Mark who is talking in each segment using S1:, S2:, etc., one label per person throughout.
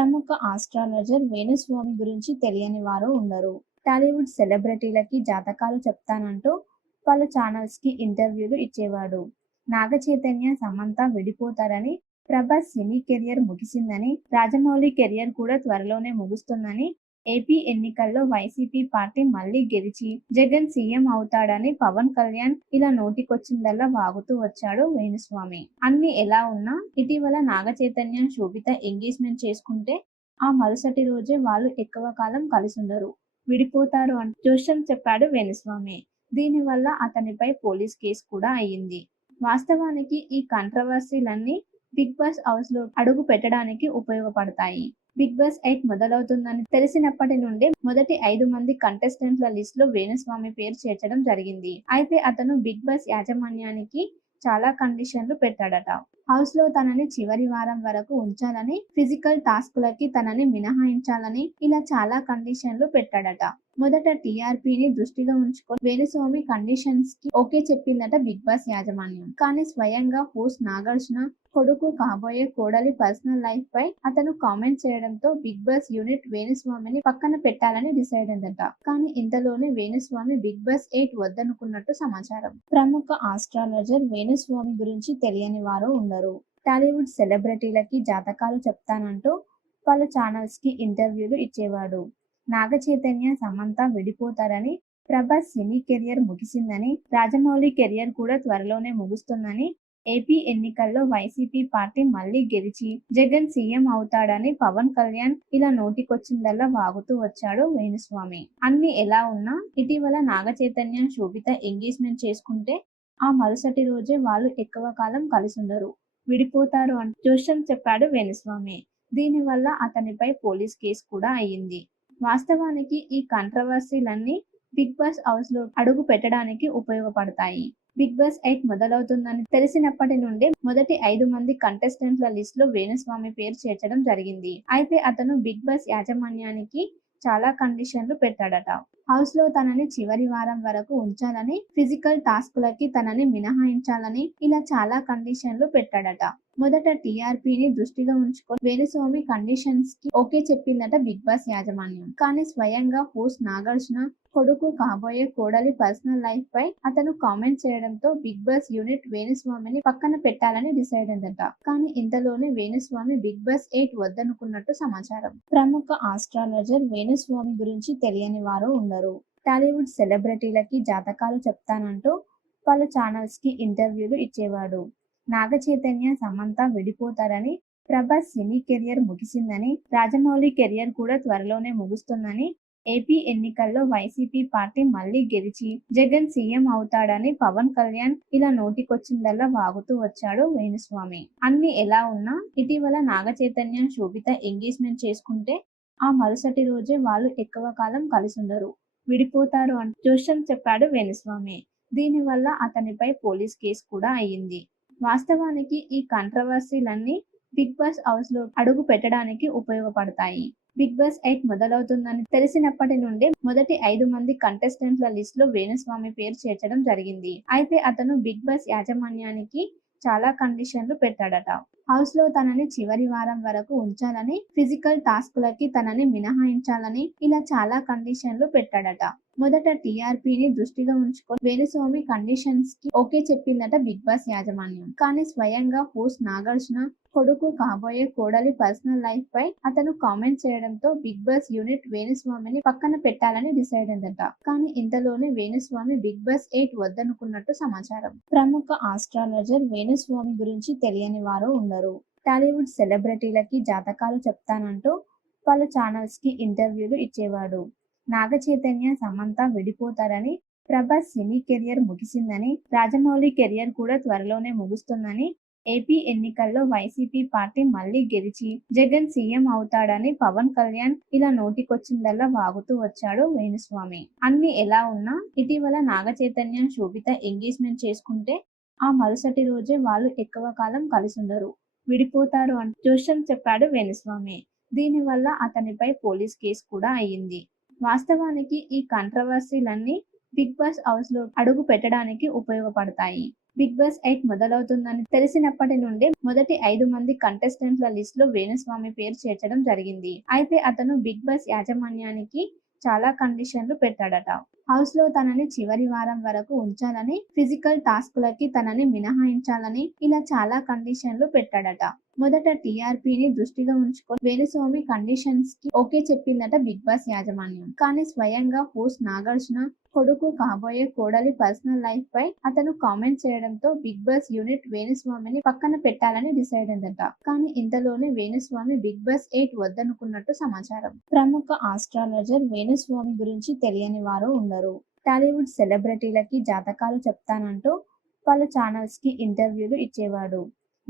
S1: ప్రముఖ ఆస్ట్రాలజర్ వేణుస్వామి గురించి తెలియని వారు ఉండరు. టాలీవుడ్ సెలబ్రిటీలకి జాతకాలు చెప్తానంటూ పలు ఛానల్స్కి ఇంటర్వ్యూలు ఇచ్చేవాడు. నాగ చైతన్య సమంత విడిపోతారని ప్రభాస్ సినీ కెరియర్ ముగిసిందని రాజమౌళి కెరియర్ కూడా త్వరలోనే ముగుస్తుందని ఏపీ ఎన్నికల్లో వైసీపీ పార్టీ మళ్ళీ గెలిచి జగన్ సీఎం అవుతాడని పవన్ కళ్యాణ్ ఇలా నోటికొచ్చిందల్లా వాగుతూ వచ్చాడు వేణుస్వామి. అన్ని ఎలా ఉన్నా ఇటీవల నాగ చైతన్య శోభిత ఎంగేజ్మెంట్ చేసుకుంటే ఆ మరుసటి రోజే వాళ్ళు ఎక్కువ కాలం కలిసుండరు. విడిపోతారు అని జోష్యం చెప్పాడు వేణుస్వామి. దీనివల్ల అతనిపై పోలీస్ కేసు కూడా అయ్యింది. వాస్తవానికి ఈ కాంట్రవర్సీలన్నీ బిగ్ బాస్ హౌస్లో అడుగు పెట్టడానికి ఉపయోగపడతాయి. బిగ్ బాస్ ఎయిట్ మొదలవుతుందని తెలిసినప్పటి నుండే మొదటి ఐదు మంది కంటెస్టెంట్ల లిస్ట్లో వేణుస్వామి పేరు చేర్చడం జరిగింది. అయితే అతను బిగ్ బాస్ యాజమాన్యానికి చాలా కండిషన్లు పెట్టాడట. హౌస్లో తనని చివరి వారం వరకు ఉంచాలని ఫిజికల్ టాస్కులకి తనని మినహాయించాలని ఇలా చాలా కండిషన్లు పెట్టాడట. మొదట టీఆర్పీని దృష్టిలో ఉంచుకొని వేణుస్వామి కండిషన్స్కి ఓకే చెప్పిందట బిగ్ బాస్ యాజమాన్యం. కానీ స్వయంగా హోస్ట్ నాగార్జున కొడుకు కాబోయే కోడలి పర్సనల్ లైఫ్ పై అతను కామెంట్ చేయడంతో బిగ్ బాస్ యూనిట్ వేణుస్వామిని పక్కన పెట్టాలని డిసైడ్ అయిందట. కానీ ఇంతలోనే వేణుస్వామి బిగ్ బాస్ ఎయిట్ వద్దనుకున్నట్టు సమాచారం. ప్రముఖ ఆస్ట్రాలజర్ వేణుస్వామి గురించి తెలియని వారు ఉండరు. టాలీవుడ్ సెలబ్రిటీలకి జాతకాలు చెప్తానంటూ పలు ఛానల్స్కి ఇంటర్వ్యూలు ఇచ్చేవాడు. నాగ చైతన్య సమంత విడిపోతారని ప్రభాస్ సినీ కెరియర్ ముగిసిందని రాజమౌళి కెరియర్ కూడా త్వరలోనే ముగుస్తుందని ఏపీ ఎన్నికల్లో వైసీపీ పార్టీ మళ్ళీ గెలిచి జగన్ సీఎం అవుతాడని పవన్ కళ్యాణ్ ఇలా నోటికొచ్చిందల్లా వాగుతూ వచ్చాడు వేణుస్వామి. అన్ని ఎలా ఉన్నా ఇటీవల నాగ చైతన్య శోభిత ఎంగేజ్మెంట్ చేసుకుంటే ఆ మరుసటి రోజే వాళ్ళు ఎక్కువ కాలం కలిసుండరు. విడిపోతారు అని జోష్యం చెప్పాడు వేణుస్వామి. దీనివల్ల అతనిపై పోలీస్ కేసు కూడా అయ్యింది. వాస్తవానికి ఈ కాంట్రవర్సీలన్నీ బిగ్ బాస్ హౌస్లో అడుగు పెట్టడానికి ఉపయోగపడతాయి. బిగ్ బాస్ ఎయిట్ మొదలవుతుందని తెలిసినప్పటి నుండే మొదటి ఐదు మంది కంటెస్టెంట్ల లిస్ట్లో వేణుస్వామి పేరు చేర్చడం జరిగింది. అయితే అతను బిగ్ బాస్ యాజమాన్యానికి చాలా కండిషన్లు పెట్టాడట. హౌస్లో తనని చివరి వారం వరకు ఉంచాలని ఫిజికల్ టాస్కులకి తనని మినహాయించాలని ఇలా చాలా కండిషన్లు పెట్టాడట. మొదట టీఆర్పీని దృష్టిలో ఉంచుకొని వేణుస్వామి కండిషన్స్కి ఓకే చెప్పిందట బిగ్ బాస్ యాజమాన్యం. కానీ స్వయంగా హోస్ట్ నాగార్జున కొడుకు కాబోయే కోడలి పర్సనల్ లైఫ్ పై అతను కామెంట్ చేయడంతో బిగ్ బాస్ యూనిట్ వేణుస్వామిని పక్కన పెట్టాలని డిసైడ్ అయిందట. కానీ ఇంతలోనే వేణుస్వామి బిగ్ బాస్ ఎయిట్ వద్దనుకున్నట్టు సమాచారం. ప్రముఖ ఆస్ట్రాలజర్ వేణుస్వామి గురించి తెలియని వారు ఉండరు. టాలీవుడ్ సెలబ్రిటీలకి జాతకాలు చెప్తానంటూ పలు ఛానల్స్కి ఇంటర్వ్యూలు ఇచ్చేవాడు. నాగ చైతన్య సమంత విడిపోతారని ప్రభాస్ సినీ కెరియర్ ముగిసిందని రాజమౌళి కెరియర్ కూడా త్వరలోనే ముగుస్తుందని ఏపీ ఎన్నికల్లో వైసీపీ పార్టీ మళ్ళీ గెలిచి జగన్ సీఎం అవుతాడని పవన్ కళ్యాణ్ ఇలా నోటికొచ్చిందల్లా వాగుతూ వచ్చాడు వేణుస్వామి. అన్ని ఎలా ఉన్నా ఇటీవల నాగ చైతన్య శోభిత ఎంగేజ్మెంట్ చేసుకుంటే ఆ మరుసటి రోజే వాళ్ళు ఎక్కువ కాలం కలిసుండరు. విడిపోతారు అని జోష్యం చెప్పాడు వేణుస్వామి. దీనివల్ల అతనిపై పోలీస్ కేసు కూడా అయ్యింది. వాస్తవానికి ఈ కాంట్రవర్సీలన్నీ బిగ్ బాస్ హౌస్లో అడుగు పెట్టడానికి ఉపయోగపడతాయి. బిగ్ బాస్ ఎయిట్ మొదలవుతుందని తెలిసినప్పటి నుండే మొదటి ఐదు మంది కంటెస్టెంట్ల లిస్ట్లో వేణుస్వామి పేరు చేర్చడం జరిగింది. అయితే అతను బిగ్ బాస్ యాజమాన్యానికి చాలా కండిషన్లు పెట్టాడట. హౌస్లో తనని చివరి వారం వరకు ఉంచాలని ఫిజికల్ టాస్కులకి తనని మినహాయించాలని ఇలా చాలా కండిషన్లు పెట్టాడట. మొదట టీఆర్పీని దృష్టిలో ఉంచుకొని వేణుస్వామి కండిషన్స్కి ఓకే చెప్పిందట బిగ్ బాస్ యాజమాన్యం. కానీ స్వయంగా హోస్ట్ నాగార్జున కొడుకు కాబోయే కోడలి పర్సనల్ లైఫ్ పై అతను కామెంట్ చేయడంతో బిగ్ బాస్ యూనిట్ వేణుస్వామిని పక్కన పెట్టాలని డిసైడ్ అయిందట. కానీ ఇంతలోనే వేణుస్వామి బిగ్ బాస్ ఎయిట్ వద్దనుకున్నట్టు సమాచారం. ప్రముఖ ఆస్ట్రాలజర్ వేణుస్వామి గురించి తెలియని వారు ఉండరు. టాలీవుడ్ సెలబ్రిటీలకి జాతకాలు చెప్తానంటూ పలు ఛానల్స్కి ఇంటర్వ్యూలు ఇచ్చేవాడు. నాగ చైతన్య సమంత విడిపోతారని ప్రభాస్ సినీ కెరియర్ ముగిసిందని రాజమౌళి కెరియర్ కూడా త్వరలోనే ముగుస్తుందని ఏపీ ఎన్నికల్లో వైసీపీ పార్టీ మళ్ళీ గెలిచి జగన్ సీఎం అవుతాడని పవన్ కళ్యాణ్ ఇలా నోటికొచ్చిందల్లా వాగుతూ వచ్చాడు వేణుస్వామి. అన్ని ఎలా ఉన్నా ఇటీవల నాగ చైతన్య శోభిత ఎంగేజ్మెంట్ చేసుకుంటే ఆ మరుసటి రోజే వాళ్ళు ఎక్కువ కాలం కలిసుండరు. విడిపోతారు అని జోష్యం చెప్పాడు వేణుస్వామి. దీనివల్ల అతనిపై పోలీస్ కేసు కూడా అయ్యింది. వాస్తవానికి ఈ కాంట్రవర్సీలన్నీ బిగ్ బాస్ హౌస్లో అడుగు పెట్టడానికి ఉపయోగపడతాయి. బిగ్ బాస్ ఎయిట్ మొదలవుతుందని తెలిసినప్పటి నుండి మొదటి ఐదు మంది కంటెస్టెంట్ల లిస్ట్లో వేణుస్వామి పేరు చేర్చడం జరిగింది. అయితే అతను బిగ్ బాస్ యాజమాన్యానికి చాలా కండిషన్లు పెట్టాడట. హౌస్లో తనని చివరి వారం వరకు ఉంచాలని ఫిజికల్ టాస్కులకి తనని మినహాయించాలని ఇలా చాలా కండిషన్లు పెట్టాడట. మొదట టీఆర్పీని దృష్టిలో ఉంచుకొని వేణుస్వామి కండిషన్స్కి ఓకే చెప్పిందట బిగ్ బాస్ యాజమాన్యం. కానీ స్వయంగా హోస్ట్ నాగార్జున కొడుకు కాబోయే కోడలి పర్సనల్ లైఫ్ పై అతను కామెంట్ చేయడంతో బిగ్ బాస్ యూనిట్ వేణుస్వామిని పక్కన పెట్టాలని డిసైడ్ అయిందట. కానీ ఇంతలోనే వేణుస్వామి బిగ్ బాస్ ఎయిట్ వద్దనుకున్నట్టు సమాచారం. ప్రముఖ ఆస్ట్రాలజర్ వేణుస్వామి గురించి తెలియని వారు ఉండరు. టాలీవుడ్ సెలబ్రిటీలకి జాతకాలు చెప్తానంటూ పలు ఛానల్స్కి ఇంటర్వ్యూలు ఇచ్చేవాడు.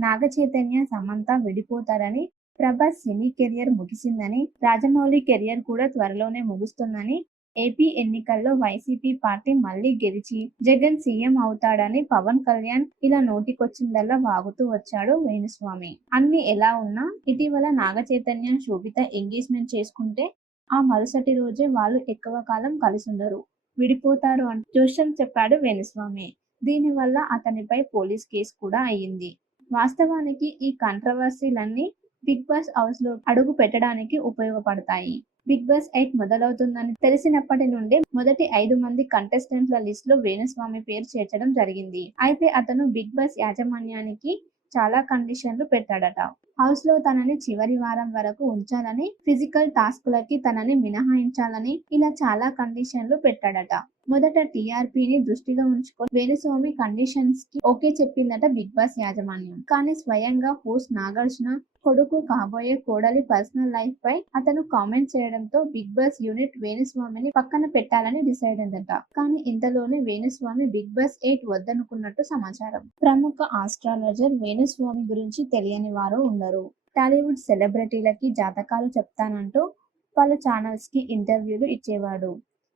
S1: నాగ చైతన్య సమంత విడిపోతారని ప్రభాస్ సినీ కెరియర్ ముగిసిందని రాజమౌళి కెరియర్ కూడా త్వరలోనే ముగుస్తుందని ఏపీ ఎన్నికల్లో వైసీపీ పార్టీ మళ్ళీ గెలిచి జగన్ సీఎం అవుతాడని పవన్ కళ్యాణ్ ఇలా నోటికొచ్చిందల్లా వాగుతూ వచ్చాడు వేణుస్వామి. అన్ని ఎలా ఉన్నా ఇటీవల నాగ చైతన్య శోభిత ఎంగేజ్మెంట్ చేసుకుంటే ఆ మరుసటి రోజే వాళ్ళు ఎక్కువ కాలం కలిసుండరు. విడిపోతారు అని జోష్యం చెప్పాడు వేణుస్వామి. దీనివల్ల అతనిపై పోలీస్ కేసు కూడా అయ్యింది. వాస్తవానికి ఈ కాంట్రవర్సీలన్నీ బిగ్ బాస్ హౌస్లో అడుగు పెట్టడానికి ఉపయోగపడతాయి. బిగ్ బాస్ ఎయిట్ మొదలవుతుందని తెలిసినప్పటి నుండి మొదటి ఐదు మంది కంటెస్టెంట్ల లిస్ట్లో వేణుస్వామి పేరు చేర్చడం జరిగింది. అయితే అతను బిగ్ బాస్ యాజమాన్యానికి చాలా కండిషన్లు పెట్టాడట. హౌస్లో తనని చివరి వారం వరకు ఉంచాలని ఫిజికల్ టాస్కులకి తనని మినహాయించాలని ఇలా చాలా కండిషన్లు పెట్టాడట. మొదట టీఆర్పీని దృష్టిలో ఉంచుకొని వేణుస్వామి కండిషన్స్కి ఓకే చెప్పిందట బిగ్ బాస్ యాజమాన్యం. కానీ స్వయంగా హోస్ట్ నాగార్జున కొడుకు కాబోయే కోడలి పర్సనల్ లైఫ్ పై అతను కామెంట్ చేయడంతో బిగ్ బాస్ యూనిట్ వేణుస్వామిని పక్కన పెట్టాలని డిసైడ్ అయిందట. కానీ ఇంతలోనే వేణుస్వామి బిగ్ బాస్ ఎయిట్ వద్దనుకున్నట్టు సమాచారం. ప్రముఖ ఆస్ట్రాలజర్ వేణుస్వామి గురించి తెలియని వారు ఉండరు. టాలీవుడ్ సెలబ్రిటీలకి జాతకాలు చెప్తానంటూ పలు ఛానల్స్కి ఇంటర్వ్యూలు ఇచ్చేవాడు.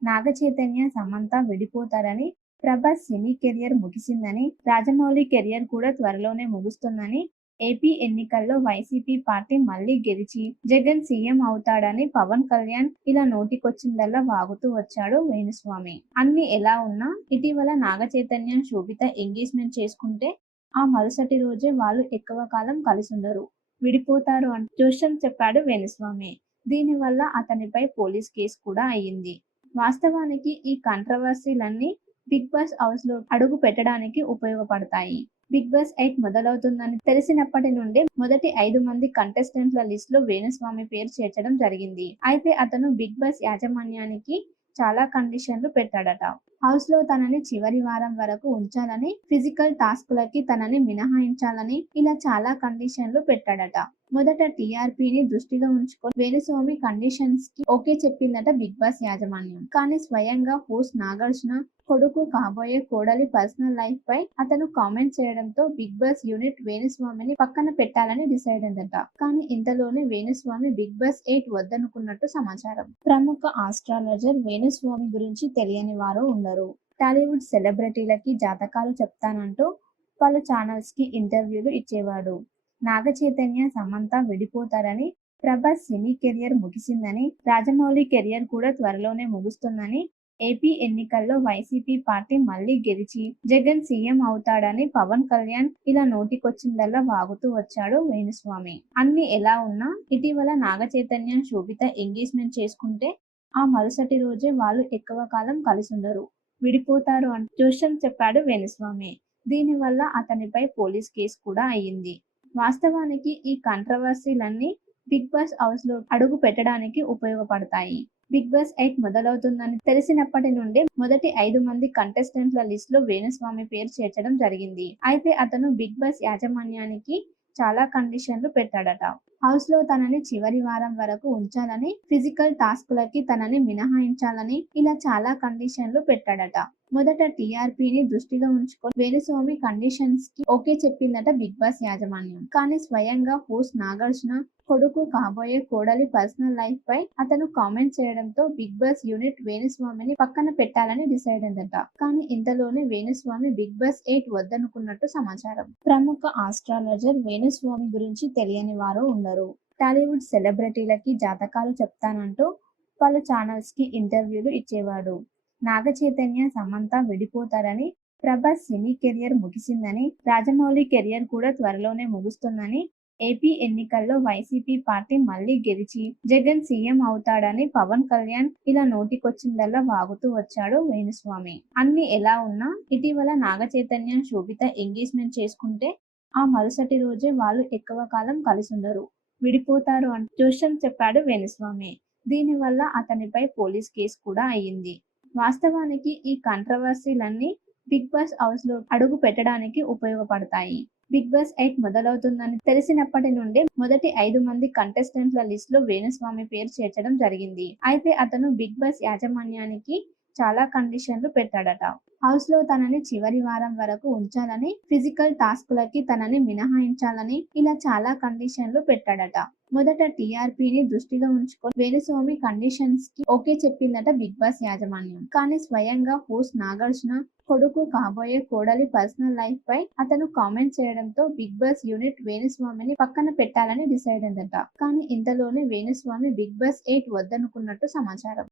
S1: నాగ చైతన్య సమంత విడిపోతారని ప్రభాస్ సినీ కెరియర్ ముగిసిందని రాజమౌళి కెరియర్ కూడా త్వరలోనే ముగుస్తుందని ఏపీ ఎన్నికల్లో వైసీపీ పార్టీ మళ్ళీ గెలిచి జగన్ సీఎం అవుతాడని పవన్ కళ్యాణ్ ఇలా నోటికొచ్చిందల్లా వాగుతూ వచ్చాడు వేణుస్వామి. అన్ని ఎలా ఉన్నా ఇటీవల నాగ చైతన్య శోభిత ఎంగేజ్మెంట్ చేసుకుంటే ఆ మరుసటి రోజే వాళ్ళు ఎక్కువ కాలం కలిసుండరు. విడిపోతారు అని జోష్యం చెప్పాడు వేణుస్వామి. దీనివల్ల అతనిపై పోలీస్ కేసు కూడా అయ్యింది. వాస్తవానికి ఈ కాంట్రవర్సీలన్నీ బిగ్ బాస్ హౌస్లో అడుగు పెట్టడానికి ఉపయోగపడతాయి. బిగ్ బాస్ ఎయిట్ మొదలవుతుందని తెలిసినప్పటి నుండి మొదటి ఐదు మంది కంటెస్టెంట్ల లిస్ట్లో వేణుస్వామి పేరు చేర్చడం జరిగింది. అయితే అతను బిగ్ బాస్ యాజమాన్యానికి చాలా కండిషన్లు పెట్టాడట. హౌస్లో తనని చివరి వారం వరకు ఉంచాలని ఫిజికల్ టాస్కులకి తనని మినహాయించాలని ఇలా చాలా కండిషన్లు పెట్టాడట. మొదట టీఆర్పీని దృష్టిలో ఉంచుకొని వేణుస్వామి కండిషన్స్కి ఓకే చెప్పిందట బిగ్ బాస్ యాజమాన్యం. కానీ స్వయంగా హోస్ట్ నాగార్జున కొడుకు కాబోయే కోడలి పర్సనల్ లైఫ్ పై అతను కామెంట్ చేయడంతో బిగ్ బాస్ యూనిట్ వేణుస్వామిని పక్కన పెట్టాలని డిసైడ్ అయిందట. కానీ ఇంతలోనే వేణుస్వామి బిగ్ బాస్ ఎయిట్ వద్దనుకున్నట్టు సమాచారం. ప్రముఖ ఆస్ట్రాలజర్ వేణుస్వామి గురించి తెలియని వారు ఉండరు. టాలీవుడ్ సెలబ్రిటీలకి జాతకాలు చెప్తానంటూ పలు ఛానల్స్కి ఇంటర్వ్యూలు ఇచ్చేవాడు. నాగ చైతన్య సమంత విడిపోతారని ప్రభాస్ సినీ కెరియర్ ముగిసిందని రాజమౌళి కెరియర్ కూడా త్వరలోనే ముగుస్తుందని ఏపీ ఎన్నికల్లో వైసీపీ పార్టీ మళ్ళీ గెలిచి జగన్ సీఎం అవుతాడని పవన్ కళ్యాణ్ ఇలా నోటికొచ్చిందల్లా వాగుతూ వచ్చాడు వేణుస్వామి. అన్ని ఎలా ఉన్నా ఇటీవల నాగ చైతన్య శోభిత ఎంగేజ్మెంట్ చేసుకుంటే ఆ మరుసటి రోజే వాళ్ళు ఎక్కువ కాలం కలిసి ఉండరు విడిపోతారు అంటూ. జోష్యం చెప్పాడు వేణుస్వామి దీనివల్ల అతనిపై పోలీస్ కేసు కూడా అయ్యింది. వాస్తవానికి ఈ కాంట్రవర్సీలన్నీ బిగ్ బాస్ హౌస్లో అడుగు పెట్టడానికి ఉపయోగపడతాయి. బిగ్ బాస్ ఎయిట్ మొదలవుతుందని తెలిసినప్పటి నుండి మొదటి ఐదు మంది కంటెస్టెంట్ల లిస్ట్లో వేణుస్వామి పేరు చేర్చడం జరిగింది. అయితే అతను బిగ్ బాస్ యాజమాన్యానికి చాలా కండిషన్లు పెట్టాడట. హౌస్లో తనని చివరి వారం వరకు ఉంచాలని ఫిజికల్ టాస్కులకి తనని మినహాయించాలని ఇలా చాలా కండిషన్లు పెట్టాడట. మొదట టీఆర్పీని దృష్టిలో ఉంచుకొని వేలుస్వామి కండిషన్స్కి ఓకే చెప్పిందట బిగ్ బాస్ యాజమాన్యం. కానీ స్వయంగా హోస్ట్ నాగార్జున కొడుకు కాబోయే కోడలి పర్సనల్ లైఫ్ పై అతను కామెంట్ చేయడంతో బిగ్ బాస్ యూనిట్ వేణుస్వామిని పక్కన పెట్టాలని డిసైడ్ అయిందట. కానీ ఇంతలోనే వేణుస్వామి బిగ్ బాస్ ఎయిట్ వద్దనుకున్నట్టు సమాచారం. ప్రముఖ ఆస్ట్రాలజర్ వేణుస్వామి గురించి తెలియని వారు ఉండరు. టాలీవుడ్ సెలబ్రిటీలకి జాతకాలు చెప్తానంటూ పలు ఛానల్స్కి ఇంటర్వ్యూలు ఇచ్చేవాడు. నాగ చైతన్య సమంత విడిపోతారని ప్రభాస్ సినీ కెరియర్ ముగిసిందని రాజమౌళి కెరియర్ కూడా త్వరలోనే ముగుస్తుందని ఏపీ ఎన్నికల్లో వైసీపీ పార్టీ మళ్ళీ గెలిచి జగన్ సీఎం అవుతాడని పవన్ కళ్యాణ్ ఇలా నోటికొచ్చిందల్లా వాగుతూ వచ్చాడు వేణుస్వామి. అన్ని ఎలా ఉన్నా ఇటీవల నాగ చైతన్య శోభిత ఎంగేజ్మెంట్ చేసుకుంటే ఆ మరుసటి రోజే వాళ్ళు ఎక్కువ కాలం కలిసి ఉండరు విడిపోతారు అని జోషన్ చెప్పాడు వేణుస్వామి. దీనివల్ల అతనిపై పోలీస్ కేసు కూడా అయ్యింది. వాస్తవానికి ఈ కాంట్రవర్సీలన్నీ బిగ్ బాస్ హౌస్లో అడుగు పెట్టడానికి ఉపయోగపడతాయి. బిగ్ బాస్ ఎయిట్ మొదలవుతుందని తెలిసినప్పటి నుండే మొదటి ఐదు మంది కంటెస్టెంట్ల లిస్ట్లో వేణుస్వామి పేరు చేర్చడం జరిగింది. అయితే అతను బిగ్ బాస్ యాజమాన్యానికి చాలా కండిషన్లు పెట్టాడట. హౌస్లో తనని చివరి వారం వరకు ఉంచాలని ఫిజికల్ టాస్కులకి తనని మినహాయించాలని ఇలా చాలా కండిషన్లు పెట్టాడట. మొదట టీఆర్పీని దృష్టిలో ఉంచుకొని వేణుస్వామి కండిషన్స్కి ఓకే చెప్పిందట బిగ్ బాస్ యాజమాన్యం. కానీ స్వయంగా హోస్ట్ నాగార్జున కొడుకు కాబోయే కోడలి పర్సనల్ లైఫ్ పై అతను కామెంట్ చేయడంతో బిగ్ బాస్ యూనిట్ వేణుస్వామిని పక్కన పెట్టాలని డిసైడ్ అయిందట. కానీ ఇంతలోనే వేణుస్వామి బిగ్ బాస్ ఎయిట్ వద్దనుకున్నట్టు సమాచారం.